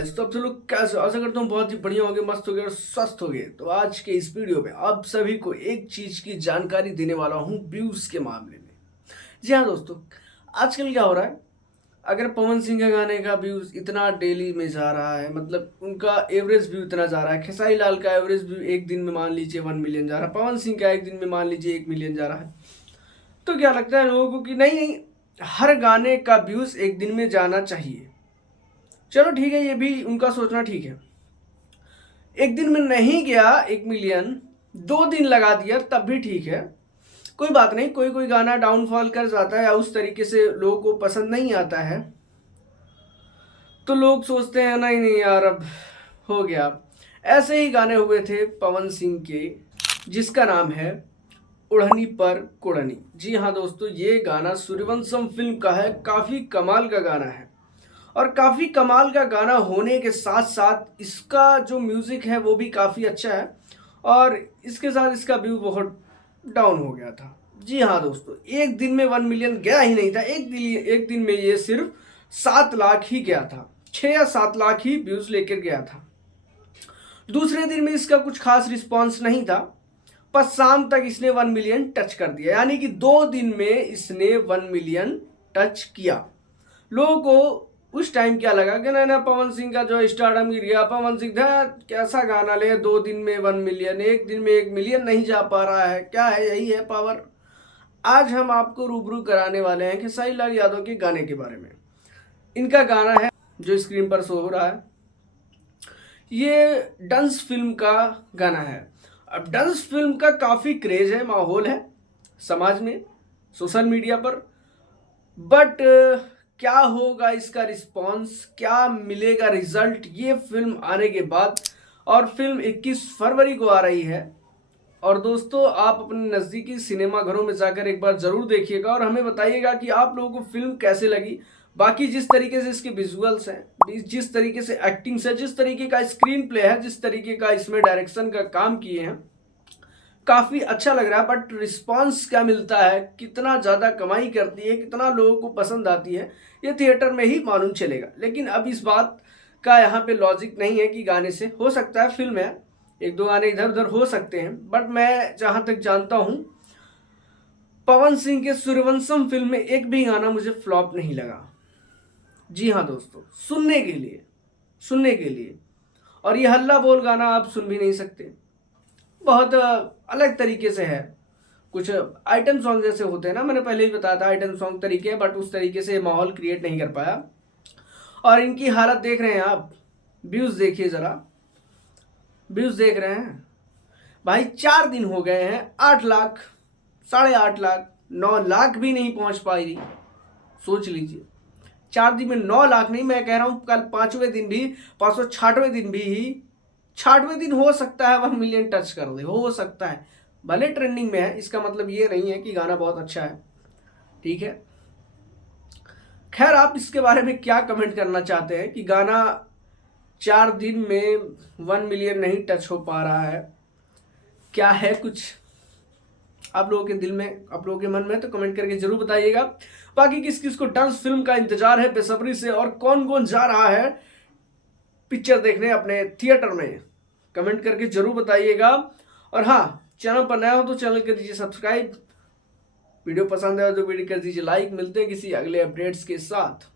Guys, तो आप सब लोग कैसे हो? आशा करता हूँ बहुत ही बढ़िया होंगे, मस्त होंगे और स्वस्थ होंगे। तो आज के इस वीडियो में आप सभी को एक चीज की जानकारी देने वाला हूँ व्यूज के मामले में। जी हाँ दोस्तों, आजकल क्या हो रहा है, अगर पवन सिंह के गाने का व्यूज इतना डेली में जा रहा है, मतलब उनका एवरेज व्यू इतना जा रहा है, खेसारी लाल का एवरेज व्यू एक दिन में मान लीजिए 1 मिलियन जा रहा है, पवन सिंह का एक दिन में मान लीजिए 1 मिलियन जा रहा है, तो क्या लगता है लोगों को कि नहीं नहीं, हर गाने का व्यूज एक दिन में जाना चाहिए। चलो ठीक है, ये भी उनका सोचना ठीक है। एक दिन में नहीं गया 1 मिलियन, 2 दिन लगा दिया तब भी ठीक है, कोई बात नहीं। कोई कोई गाना डाउनफॉल कर जाता है या उस तरीके से लोगों को पसंद नहीं आता है, तो लोग सोचते हैं नहीं नहीं यार अब हो गया। ऐसे ही गाने हुए थे पवन सिंह के, जिसका नाम है उड़नी पर कुड़नी। जी हाँ दोस्तों, ये गाना सूर्यवंशम फिल्म का है, काफ़ी कमाल का गाना है। और काफ़ी कमाल का गाना होने के साथ साथ इसका जो म्यूज़िक है वो भी काफ़ी अच्छा है, और इसके साथ इसका व्यू बहुत डाउन हो गया था। जी हाँ दोस्तों, एक दिन में 1 मिलियन गया ही नहीं था। एक दिन में ये सिर्फ 7 लाख ही गया था, 6 या 7 लाख ही व्यूज़ लेकर गया था। दूसरे दिन में इसका कुछ खास रिस्पॉन्स नहीं था, पर शाम तक इसने 1 मिलियन टच कर दिया, यानी कि 2 दिन में इसने 1 मिलियन टच किया। लोगों को उस टाइम क्या लगा कि ना पवन सिंह का जो स्टारडम गिर गया, पवन सिंह था कैसा गाना ले, 2 दिन में 1 मिलियन, एक दिन में 1 मिलियन नहीं जा पा रहा है, क्या है, यही है पावर। आज हम आपको रूबरू कराने वाले हैं खेसारी लाल यादव के गाने के बारे में। इनका गाना है जो स्क्रीन पर शो हो रहा है, ये डंस फिल्म का गाना है। अब डंस फिल्म का काफ़ी क्रेज है, माहौल है समाज में, सोशल मीडिया पर, बट क्या होगा इसका रिस्पॉन्स, क्या मिलेगा रिजल्ट, ये फिल्म आने के बाद। और फिल्म 21 फरवरी को आ रही है। और दोस्तों, आप अपने नज़दीकी सिनेमा घरों में जाकर एक बार ज़रूर देखिएगा और हमें बताइएगा कि आप लोगों को फिल्म कैसे लगी। बाकी जिस तरीके से इसके विजुअल्स हैं, जिस तरीके से एक्टिंग्स है, जिस तरीके का स्क्रीन प्ले है, जिस तरीके का इसमें डायरेक्शन का काम किए हैं, काफ़ी अच्छा लग रहा है। बट रिस्पांस क्या मिलता है, कितना ज़्यादा कमाई करती है, कितना लोगों को पसंद आती है, ये थिएटर में ही मालूम चलेगा। लेकिन अब इस बात का यहाँ पे लॉजिक नहीं है कि गाने से हो सकता है, फिल्म है, एक दो गाने इधर उधर हो सकते हैं, बट मैं जहाँ तक जानता हूँ पवन सिंह के सूर्यवंशम फिल्म में एक भी गाना मुझे फ्लॉप नहीं लगा। जी हाँ दोस्तों, सुनने के लिए। और ये हल्ला बोल गाना आप सुन भी नहीं सकते, बहुत अलग तरीके से है। कुछ आइटम सॉन्ग जैसे होते हैं ना, मैंने पहले ही बताया था आइटम सॉन्ग तरीके, बट उस तरीके से माहौल क्रिएट नहीं कर पाया। और इनकी हालत देख रहे हैं आप, व्यूज़ देखिए ज़रा, व्यूज़ देख रहे हैं भाई, 4 दिन हो गए हैं, 8 लाख, 8.5 लाख, 9 लाख भी नहीं पहुंच पाई। सोच लीजिए, 4 दिन में 9 लाख नहीं, मैं कह रहा हूँ कल 5वें दिन भी, 566वें दिन भी ही, 60वें दिन हो सकता है 1 मिलियन टच कर दे, हो सकता है। भले ट्रेंडिंग में है, इसका मतलब ये नहीं है कि गाना बहुत अच्छा है, ठीक है। खैर, आप इसके बारे में क्या कमेंट करना चाहते हैं कि गाना 4 दिन में 1 मिलियन नहीं टच हो पा रहा है, क्या है कुछ आप लोगों के दिल में, आप लोगों के मन में, तो कमेंट करके जरूर बताइएगा। बाकी किस किस को डांस फिल्म का इंतजार है बेसब्री से, और कौन कौन जा रहा है पिक्चर देखने अपने थिएटर में, कमेंट करके जरूर बताइएगा। और हाँ, चैनल पर नया हो तो चैनल कर दीजिए सब्सक्राइब, वीडियो पसंद है तो वीडियो कर दीजिए लाइक। मिलते हैं किसी अगले अपडेट्स के साथ।